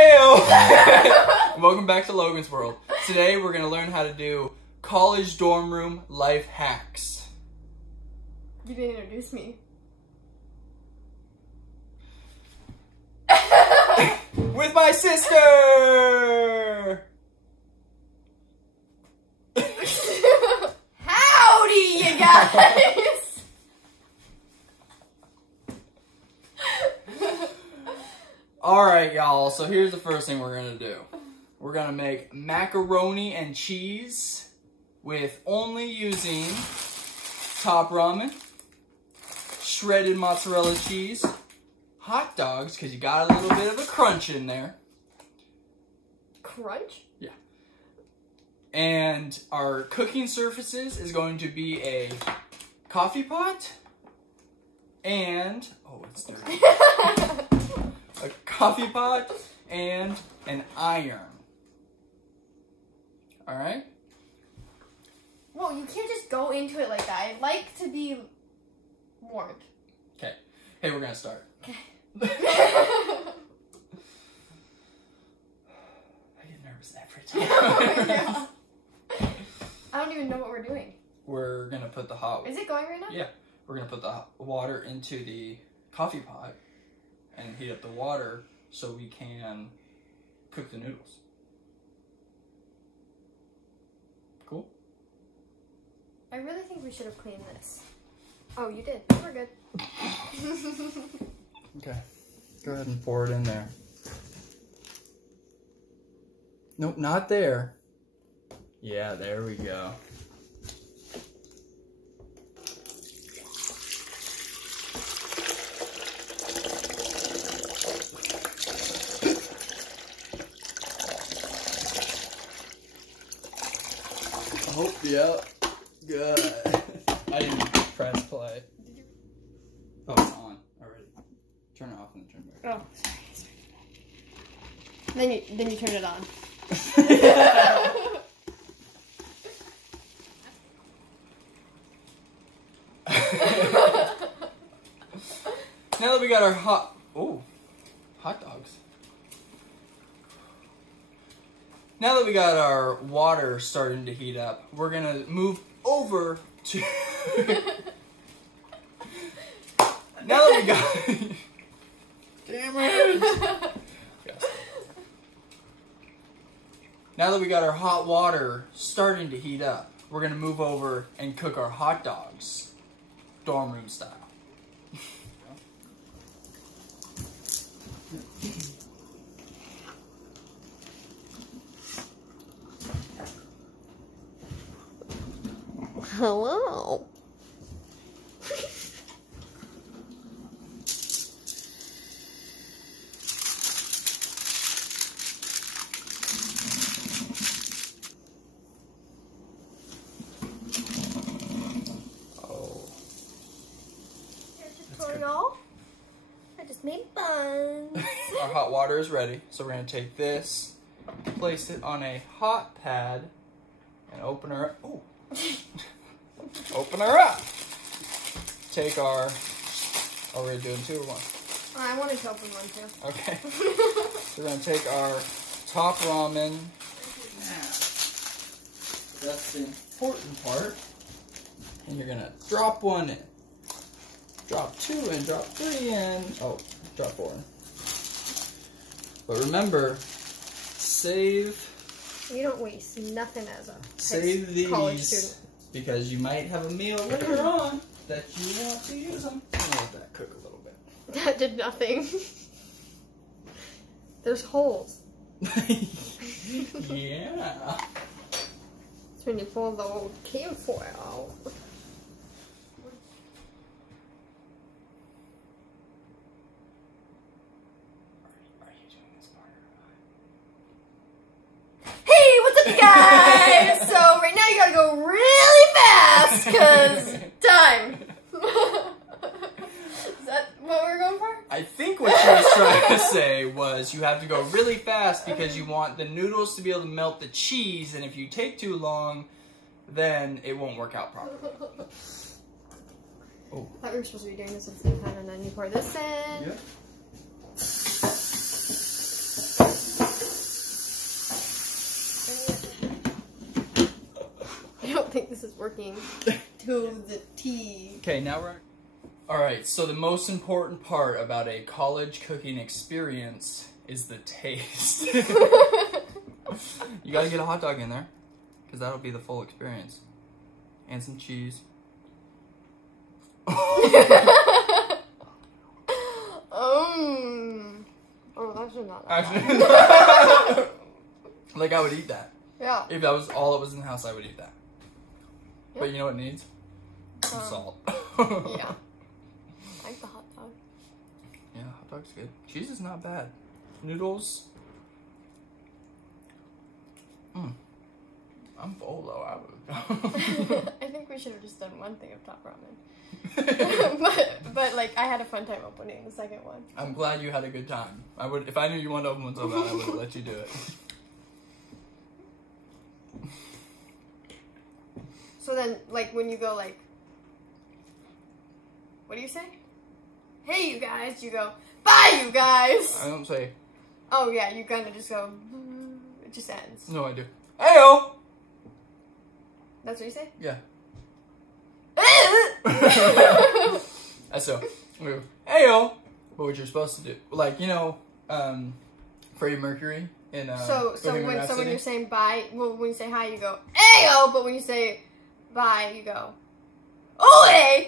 Heyo! Welcome back to Logan's World. Today we're going to learn how to do college dorm room life hacks. You didn't introduce me. With my sister! Howdy, you guys! Alright, y'all, so here's the first thing we're going to do. We're going to make macaroni and cheese with only using top ramen, shredded mozzarella cheese, hot dogs, because you got a little bit of a crunch in there. Crunch? Yeah. And our cooking surfaces is going to be a coffee pot and... oh, it's dirty. A coffee pot and an iron. Alright? Well, you can't just go into it like that. I like to be warmed. Okay. Hey, we're gonna start. Okay. I get nervous every time. Yeah. I don't even know what we're doing. We're gonna put the hot... Is it going right now? Yeah. We're gonna put the water into the coffee pot and heat up the water so we can cook the noodles. Cool? I really think we should have cleaned this. Oh, you did. We're good. Okay. Go ahead and pour it in there. Nope, not there. Yeah, there we go. Oh, yep. Good. I didn't press play. Oh, it's on already. Turn it off and turn it back on. Oh, sorry. Then you turn it on. Now that we got our hot dogs. Now that we got our water starting to heat up, we're gonna move over to. Now that we got. Damn it! Yes. Now that we got our hot water starting to heat up, we're gonna move over and cook our hot dogs, dorm room style. Hello. Oh. Here's a tutorial. I just made buns. Our hot water is ready, so we're going to take this, place it on a hot pad, and open her up. Oh. Open her up. Take our... Oh, we're doing two or one? I wanted to open one too. Okay. So we're going to take our top ramen. That's the important part. And you're going to drop one in. Drop two in. Drop three in. Oh, drop four in. But remember, save... You don't waste nothing as a college student. Because you might have a meal later on that you want to use them. I'm gonna let that cook a little bit. That did nothing. There's holes. Yeah. It's when you pull the old tinfoil out. Hey, what's up, you guys? So right now you gotta go really fast, cause time. Is that what we're going for? I think what she was trying to say was you have to go really fast because you want the noodles to be able to melt the cheese, and if you take too long, then it won't work out properly. Oh. I thought we were supposed to be doing this instead, and then you pour this in. Yep. working to the T. Okay, now we're... Alright, so the most important part about a college cooking experience is the taste. You gotta get a hot dog in there, because that'll be the full experience. And some cheese. Oh, that's not that Actually, like I would eat that. Yeah. If that was all that was in the house, I would eat that. Yep. But you know what it needs? Some salt. Yeah. I like the hot dog. Yeah, hot dog's good. Cheese is not bad. Noodles. I'm full though. I think we should have just done one thing of top ramen. but like I had a fun time opening the second one. I'm glad you had a good time. I would, if I knew you wanted to open one so bad, I would have let you do it. So then, like when you go like, what do you say? Hey, you guys. You go, bye, you guys. I don't say. Oh yeah, you kind of just go. It just ends. No, I do. Heyo. That's what you say? Yeah. So, heyo. What you're supposed to do, like Freddie Mercury in So Bohemian when Rhapsody. you're saying bye, well, when you say hi, you go ayo, but when you say bye, you go oe.